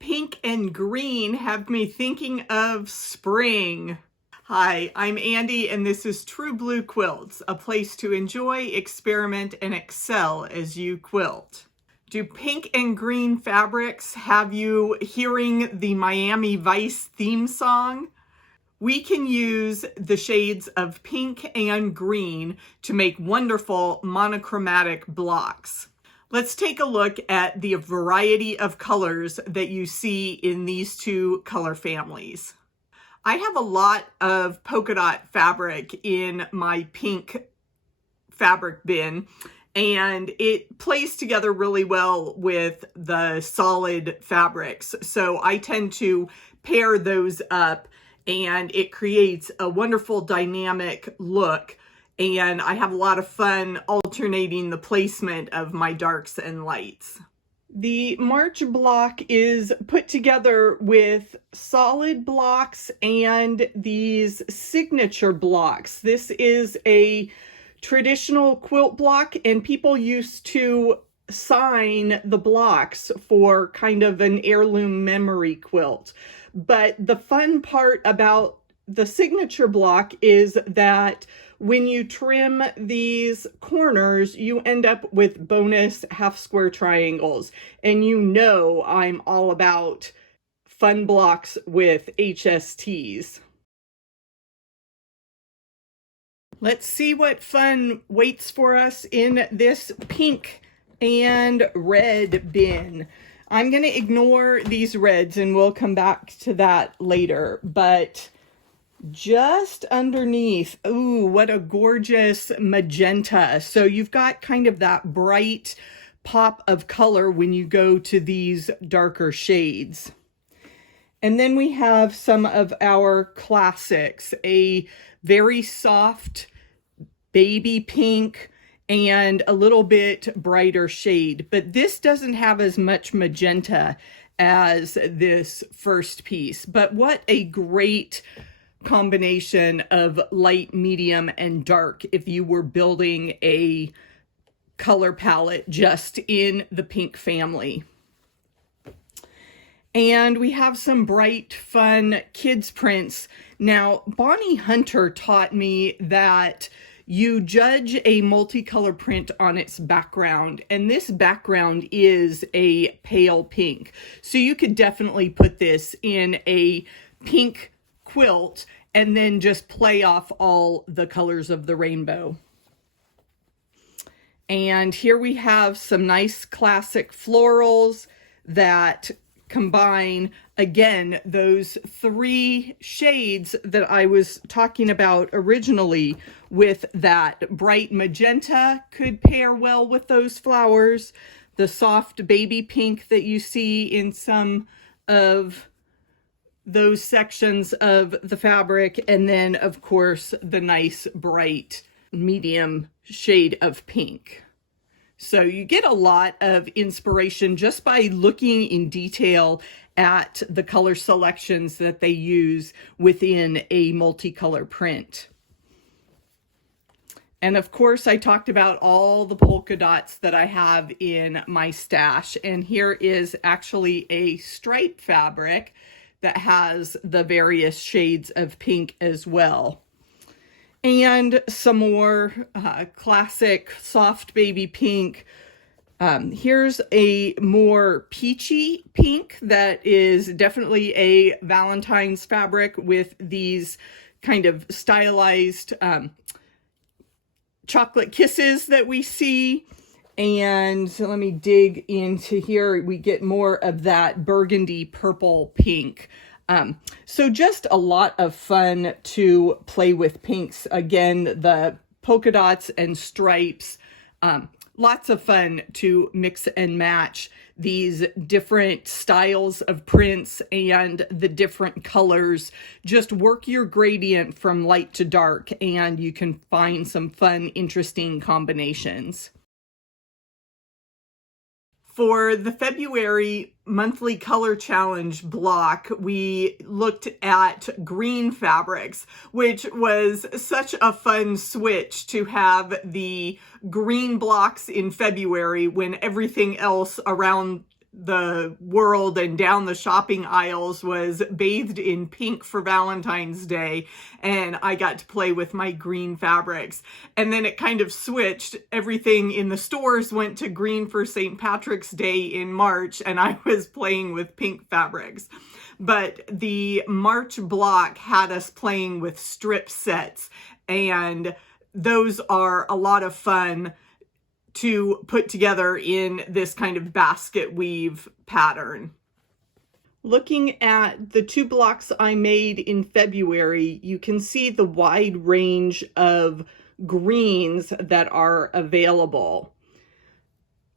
Pink and green have me thinking of spring. Hi, I'm Andy and this is True Blue Quilts, a place to enjoy, experiment, and excel as you quilt. Do pink and green fabrics have you hearing the Miami Vice theme song? We can use the shades of pink and green to make wonderful monochromatic blocks. Let's take a look at the variety of colors that you see in these two color families. I have a lot of polka dot fabric in my pink fabric bin, and it plays together really well with the solid fabrics. So I tend to pair those up and it creates a wonderful dynamic look. And I have a lot of fun alternating the placement of my darks and lights. The March block is put together with solid blocks and these signature blocks. This is a traditional quilt block, and people used to sign the blocks for kind of an heirloom memory quilt. But the fun part about the signature block is that when you trim these corners, you end up with bonus half square triangles. And you know I'm all about fun blocks with HSTs. Let's see what fun waits for us in this pink and red bin. I'm going to ignore these reds and we'll come back to that later, but just underneath, ooh, what a gorgeous magenta. So you've got kind of that bright pop of color when you go to these darker shades. And then we have some of our classics, a very soft baby pink and a little bit brighter shade, but this doesn't have as much magenta as this first piece. But what a great combination of light, medium, and dark if you were building a color palette just in the pink family. And we have some bright, fun kids prints. Now, Bonnie Hunter taught me that you judge a multicolor print on its background, and this background is a pale pink. So you could definitely put this in a pink quilt and then just play off all the colors of the rainbow. And here we have some nice classic florals that combine, again, those three shades that I was talking about originally with that bright magenta could pair well with those flowers, the soft baby pink that you see in some of those sections of the fabric, and then of course the nice bright medium shade of pink. So you get a lot of inspiration just by looking in detail at the color selections that they use within a multicolor print. And of course, I talked about all the polka dots that I have in my stash. And here is actually a stripe fabric that has the various shades of pink as well. And some more classic soft baby pink. Here's a more peachy pink that is definitely a Valentine's fabric with these kind of stylized chocolate kisses that we see. And so let me dig into here. We get more of that burgundy purple pink. So just a lot of fun to play with pinks. Again, the polka dots and stripes. Lots of fun to mix and match these different styles of prints and the different colors. Just work your gradient from light to dark and you can find some fun, interesting combinations. For the February monthly color challenge block, we looked at green fabrics, which was such a fun switch to have the green blocks in February when everything else around the world and down the shopping aisles was bathed in pink for Valentine's Day, and I got to play with my green fabrics. And then it kind of switched. Everything in the stores went to green for St. Patrick's Day in March, and I was playing with pink fabrics. But the March block had us playing with strip sets, and those are a lot of fun to put together in this kind of basket weave pattern. Looking at the 2 blocks I made in February, you can see the wide range of greens that are available.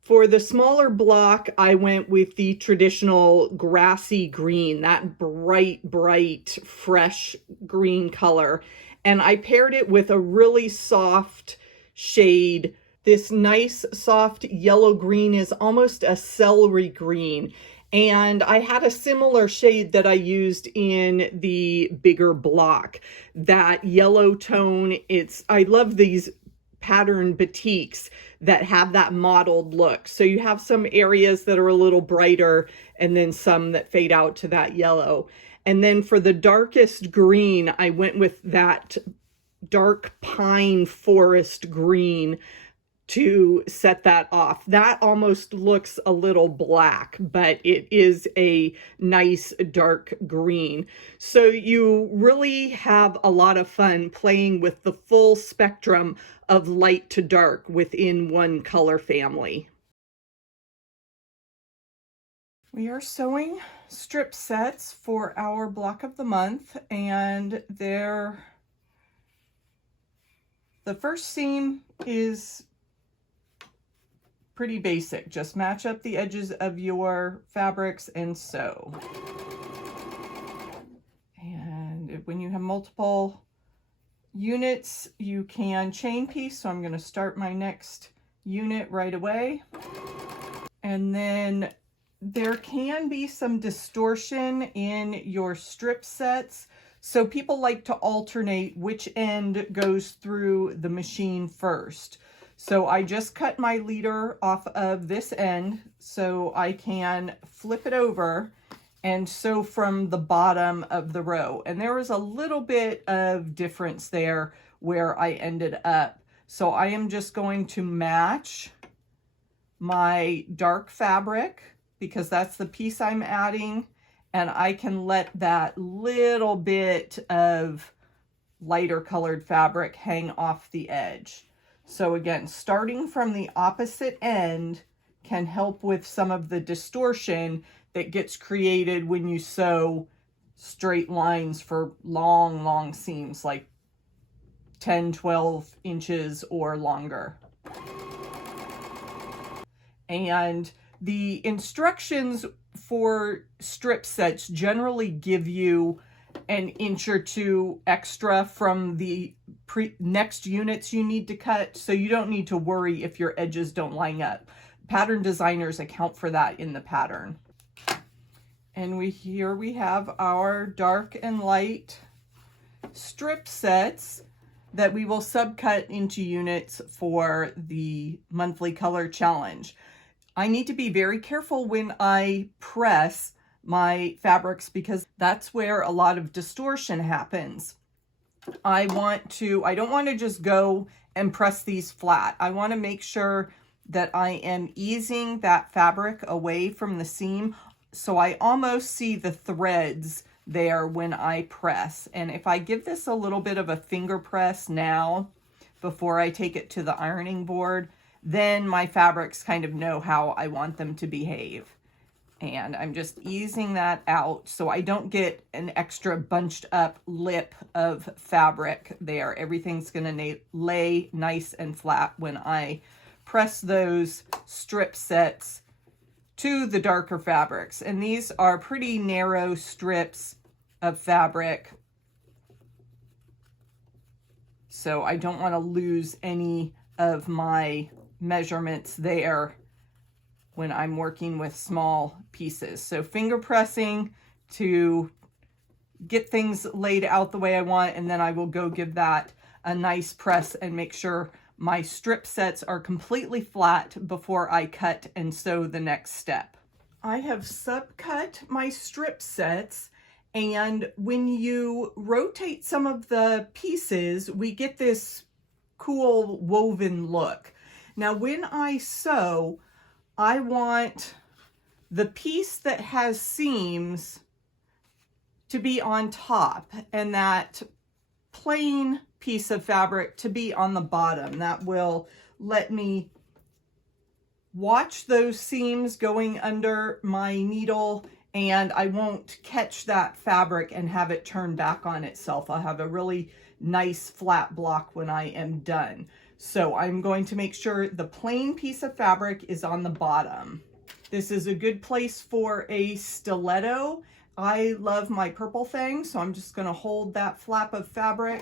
For the smaller block, I went with the traditional grassy green, that bright, fresh green color. And I paired it with a really soft shade. This nice soft yellow green is almost a celery green. And I had a similar shade that I used in the bigger block. That yellow tone, I love these pattern batiks that have that mottled look. So you have some areas that are a little brighter and then some that fade out to that yellow. And then for the darkest green, I went with that dark pine forest green to set that off. That almost looks a little black, but it is a nice dark green. So you really have a lot of fun playing with the full spectrum of light to dark within one color family. We are sewing strip sets for our block of the month, and the first seam is pretty basic. Just match up the edges of your fabrics and sew. And when you have multiple units, you can chain piece. So I'm going to start my next unit right away. And then there can be some distortion in your strip sets. So people like to alternate which end goes through the machine first. So I just cut my leader off of this end so I can flip it over and sew from the bottom of the row. And there was a little bit of difference there where I ended up. So I am just going to match my dark fabric because that's the piece I'm adding. And I can let that little bit of lighter colored fabric hang off the edge. So again, starting from the opposite end can help with some of the distortion that gets created when you sew straight lines for long seams, like 10, 12 inches or longer. And the instructions for strip sets generally give you an inch or 2 extra from the next units you need to cut, so you don't need to worry if your edges don't line up. Pattern designers account for that in the pattern. And here we have our dark and light strip sets that we will subcut into units for the monthly color challenge. I need to be very careful when I press my fabrics because that's where a lot of distortion happens. I don't want to just go and press these flat. I want to make sure that I am easing that fabric away from the seam so I almost see the threads there when I press. And if I give this a little bit of a finger press now before I take it to the ironing board, then my fabrics kind of know how I want them to behave. And I'm just easing that out so I don't get an extra bunched up lip of fabric there. Everything's going to lay nice and flat when I press those strip sets to the darker fabrics. And these are pretty narrow strips of fabric, so I don't want to lose any of my measurements there when I'm working with small pieces. So finger pressing to get things laid out the way I want, and then I will go give that a nice press and make sure my strip sets are completely flat before I cut and sew the next step. I have subcut my strip sets, and when you rotate some of the pieces, we get this cool woven look. Now, when I sew, I want the piece that has seams to be on top and that plain piece of fabric to be on the bottom. That will let me watch those seams going under my needle, and I won't catch that fabric and have it turn back on itself. I'll have a really nice flat block when I am done. So I'm going to make sure the plain piece of fabric is on the bottom. This is a good place for a stiletto. I love my purple thing, so I'm just going to hold that flap of fabric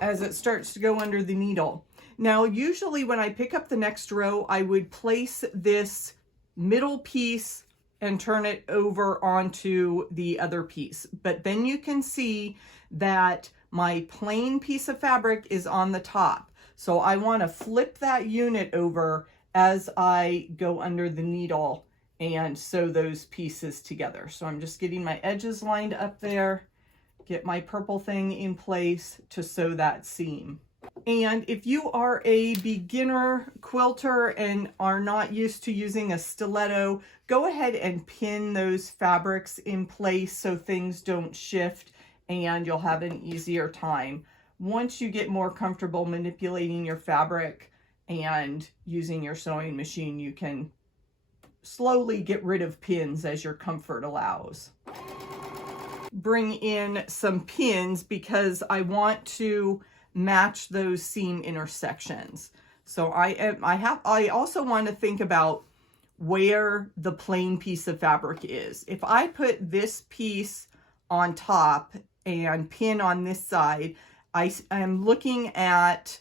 as it starts to go under the needle. Now, usually when I pick up the next row, I would place this middle piece and turn it over onto the other piece. But then you can see that my plain piece of fabric is on the top. So I want to flip that unit over as I go under the needle and sew those pieces together. So I'm just getting my edges lined up there, get my purple thing in place to sew that seam. And if you are a beginner quilter and are not used to using a stiletto, go ahead and pin those fabrics in place so things don't shift, and you'll have an easier time. Once you get more comfortable manipulating your fabric and using your sewing machine, you can slowly get rid of pins as your comfort allows. Bring in some pins because I want to match those seam intersections. So I also want to think about where the plain piece of fabric is. If I put this piece on top and pin on this side, I am looking at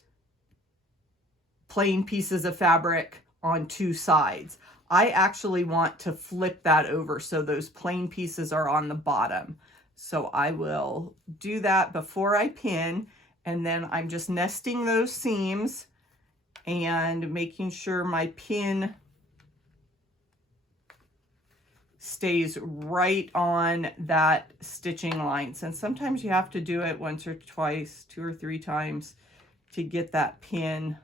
plain pieces of fabric on two sides. I actually want to flip that over so those plain pieces are on the bottom. So I will do that before I pin, and then I'm just nesting those seams and making sure my pin stays right on that stitching lines. And sometimes you have to do it once or twice, 2 or 3 times to get that pin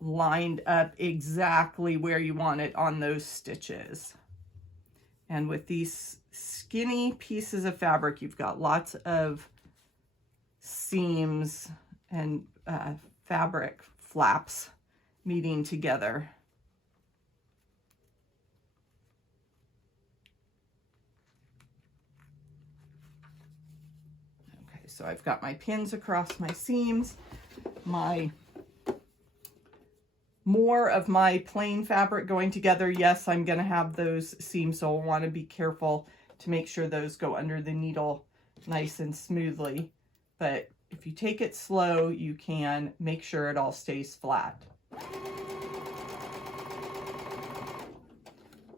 lined up exactly where you want it on those stitches. And with these skinny pieces of fabric, you've got lots of seams and fabric flaps meeting together. Okay, so I've got my pins across my seams. More of my plain fabric going together. Yes, I'm going to have those seams, so I'll want to be careful to make sure those go under the needle nice and smoothly. But if you take it slow, you can make sure it all stays flat.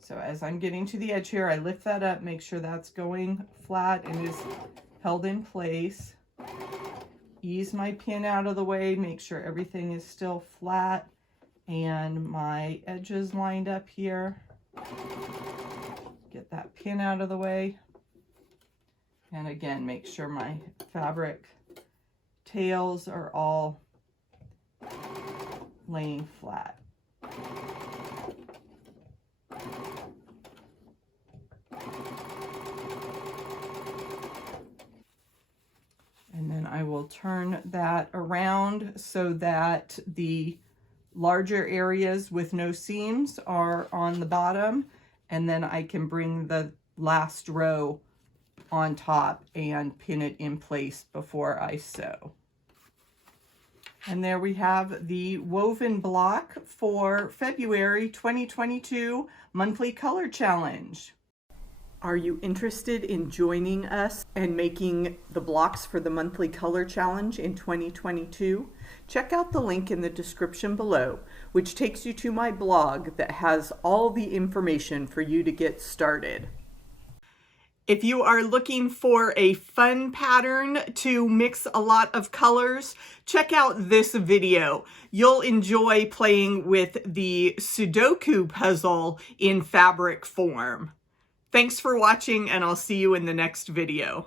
So as I'm getting to the edge here, I lift that up, make sure that's going flat and is held in place. Ease my pin out of the way, make sure everything is still flat and my edges lined up here. Get that pin out of the way. And again, make sure my fabric tails are all laying flat. And then I will turn that around so that the larger areas with no seams are on the bottom, and then I can bring the last row on top and pin it in place before I sew. And there we have the woven block for February 2022 monthly color challenge. Are you interested in joining us and making the blocks for the monthly color challenge in 2022? Check out the link in the description below, which takes you to my blog that has all the information for you to get started. If you are looking for a fun pattern to mix a lot of colors, check out this video. You'll enjoy playing with the Sudoku puzzle in fabric form. Thanks for watching, and I'll see you in the next video.